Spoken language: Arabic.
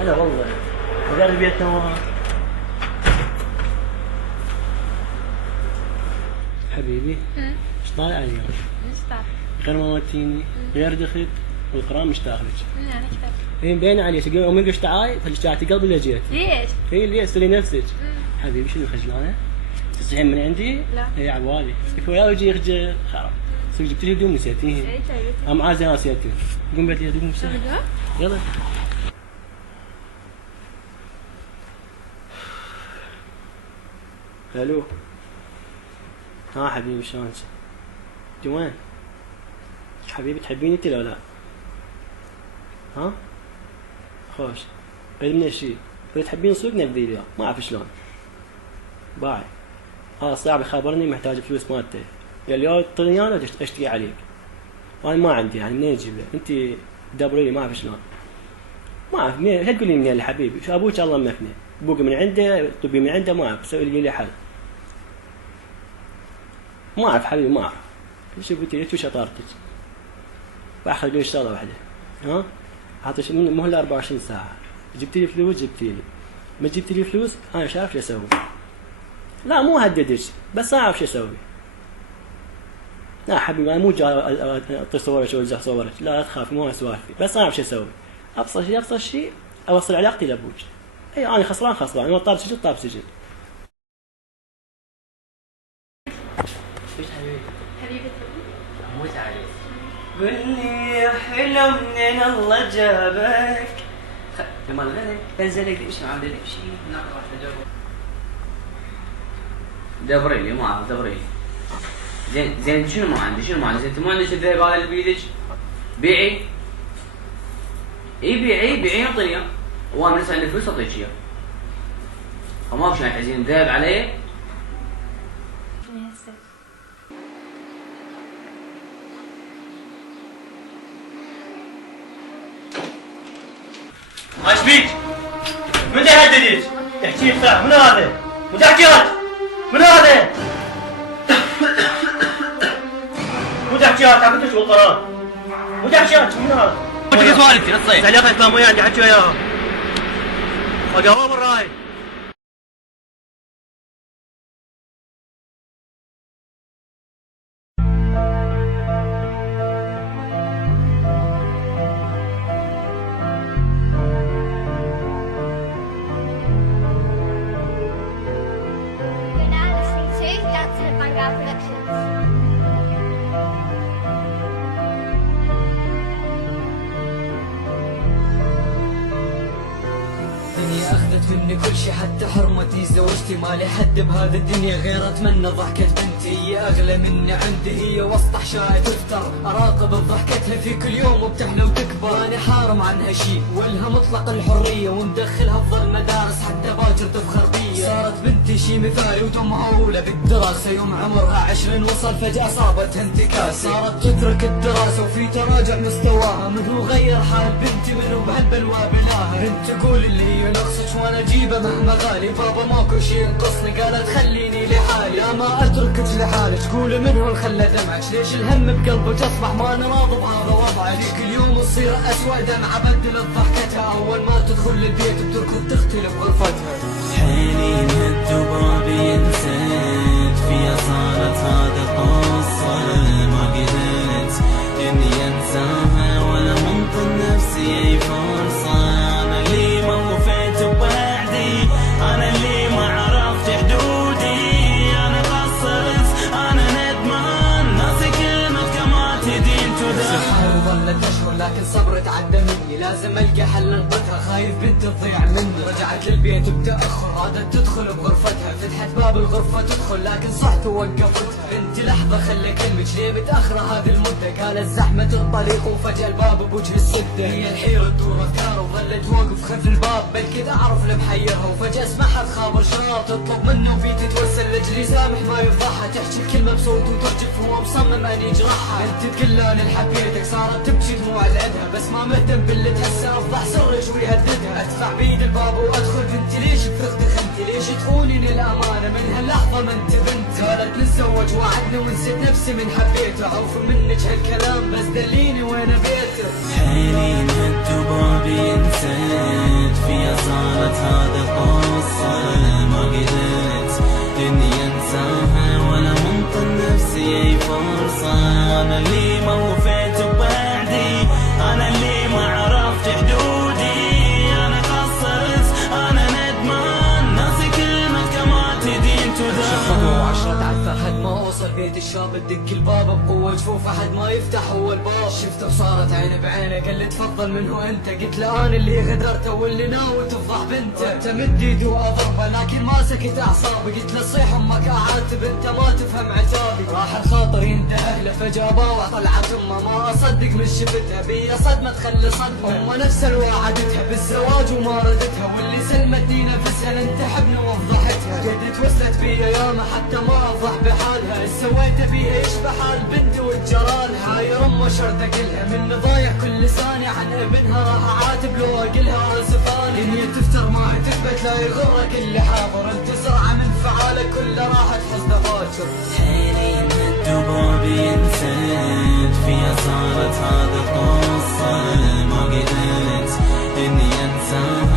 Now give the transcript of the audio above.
هلا والله غير بيتنا حبيبي ايش طالع اليوم؟ ايش طالع؟ غير مواتيني غير دخلت والقران مش داخلك. انا كتبت. ايه مبين عليك يوم يلقى تعاي فلشتاعتي قلبي اللي جيت. ليش؟ هي اللي استري نفسك. حبيبي شنو خجلانه؟ تستحين من عندي؟ لا. هي عبالي. ويا وجهي خجل خرب. سوق جبت لي هدوم نسيتيهم. اي جايبتي. ام عازي نسيتهم. قوم بعد لي هدوم بسرعه. يلا. الو. ها حبيبي شلونك؟ انت وين؟ حبيبي تحبيني انت لو لا؟ ها؟ خوش غير من الشيء اذا تحبين سوق نبذي اليوم ما اعرف شلون. باي. صاحبي خبرني محتاج فلوس مالته قال لي اعطيني انا اشتكي عليك. وانا ما عندي يعني منين اجيب له؟ انت دبري لي ما اعرف شلون. ما اعرف منين هل تقول لي منين يا حبيبي؟ شو ابوك الله مكنه ابوك من عنده طبي من عنده ما اعرف سوي لي حل. ما اعرف حبيبي ما اعرف. شو قلت لي شو شطارتك؟ باخذ لي شغله واحده. ها؟ اعطيك مهله 24 ساعه. جبت لي فلوس جبت لي. ما جبت لي فلوس انا مش عارف شو اسوي. لا مو هددك بس اعرف شو اسوي. لا حبيبي انا مو جاي اعطي صورك او ارجع صورك لا تخاف مو سوالفي بس اعرف شو اسوي. ابسط شيء اوصل علاقتي لابوك. اي انا خسران انا طاب سجن طاب سجن. ايش حبيبي؟ حبيبتي اموت عليك. قل لي يا حلو منين الله جابك؟ لما الغنى انزل لك ايش معاه لك شيء ناخذ واحده جرب. دبري لي ما اعرف دبري لي. زين شنو ما عندي زين انت مو عندك الذهب هذا اللي بيدك؟ بيعي. اي بيعي اعطيني اياه. وانا من عندي فلوس اعطيك اياه. ما في شيء تحزين ذهب علي. ايش بيك؟ من اللي هددك؟ تحكي بسرعه من هذا؟ متحكيات من هذا؟ متحكيات عبدك بالقران متحكيات من هذا؟ وجهي سؤالك لا تصيح. ساليات اسلاميه عندي حكي وياها. فقهوه من راي. الدنيا اخذت مني كل شي حتى حرمتي زوجتي مالي حد بهذه الدنيا غير اتمنى ضحكة بنتي هي اغلى مني عندي هي وسط احشائي تفتر اراقب ضحكتها في كل يوم وبتحلى وتكبر انا حارم عنها شي والها مطلق الحرية ومدخلها افضل مدارس حتى باكر تفخر بي صارت بنتي شي مثالي ودمها اولى بالدراسة يوم عمرها 20 وصل فجأة صابتها انتكاسة صارت تترك الدراسة وفي تراجع مستواها منو غير حال بنتي منو بهالبلوى بلاها بنت تقول اللي هي نقصك وانا اجيبه مهما غالي بابا ماكو شي ينقصني قالت خليني لحالي لا ما اتركك لحالك قولي من هو خلى دمعك ليش الهم بقلبك اصبح ما انا راضي بهذا وضعك كل يوم تصير اسوء دمعة بدلت ضحكتها اول ما تدخل البيت بتركض تختلف غرفتها حيلي مد وبابي نسيت فيها صارت هذا قصة ما قدرت اني انساها ولا منطي نفسي اي فرصة انا اللي ما وفيت بوعدي انا اللي ما عرفت حدودي انا قصرت انا ندمان ناسي كلمة كما تدين تدان ظلت اشهر لكن صبري تعدى مني لازم القى حل انقذها خايف بنت تضيع مني رجعت للبيت بتاخر عادت تدخل بغرفتها فتحت باب الغرفه تدخل لكن صحت ووقفتها بنتي لحظه خلي كلمك ليه متاخره هذه المده قالت زحمه الطريق وفجاه الباب بوجه السده هي الحيره تدور افكار وظلت واقف خلف الباب بل كذا اعرف اللي محيرها وفجاه سمعت خابر شرار تطلب منه وفي تتوسل لجلي سامح ما يفضحها تحكي الكلمه بصوت وترجف هو مصمم ان يجرحها انت تقول له انا حبيتك صارت تبكي دموع لعدها بس ما مهتم باللي تحسه افضح سرك ويهددها ادفع بيد الباب وادخل بنتي ليش بفخدك انت ليش تخونيني الامانه من هاللحظه ما انت بنت قالت نتزوج وعدني ونسيت نفسي من حبيته عوف منك هالكلام بس دليني وين بيته حيلي مد وبابي نسيت هذا قصة ما قدرت إني أنساها ولا منطي نفسي أي فرصة. أنا اللي ما وفيت بوعدي، أنا اللي ما عرفت حدودي، أنا قصرت أنا ندمان ناسي كلمة كما تدين تدان. وعشرة عفة حد ما اوصل بيت الشاب تدق الباب بقوة جفوف احد ما يفتح هو الباب. شفته وصارت عين بعينه قال لي تفضل منه انت، قلت له انا اللي غدرته واللي ناوي تفضح بنته. انت مد ايدي واضربه لكن ما سكت اعصابي، قلت له صيح امك اعاتب انت ما تفهم عتابي. راح الخاطر ينتهى له فجأة باوع طلعت امه، ما اصدق من شفتها بيا صدمة تخلي صدمة. امه نفس اللي وعدتها بالزواج وما ردتها، واللي سلمتني نفسها لن تحبني وفضحتها. جدت وصلت بيا ياما حتى ما افضح بحالها، ايش سويت بيها يشبه حال بنتي والجرالها. حاير امه شرد اقلها من ضايع كل لساني عن ابنها، راح اعاتب لو اقلها اسفاني. دنيا تفتر ما تثبت لا يغرك اللي حاضر، انت سرعة من فعالك كله راح تحزن باكر. حيني مد وبابي ينسد فيها صارت هذا قصة ما قدرت إني أنساها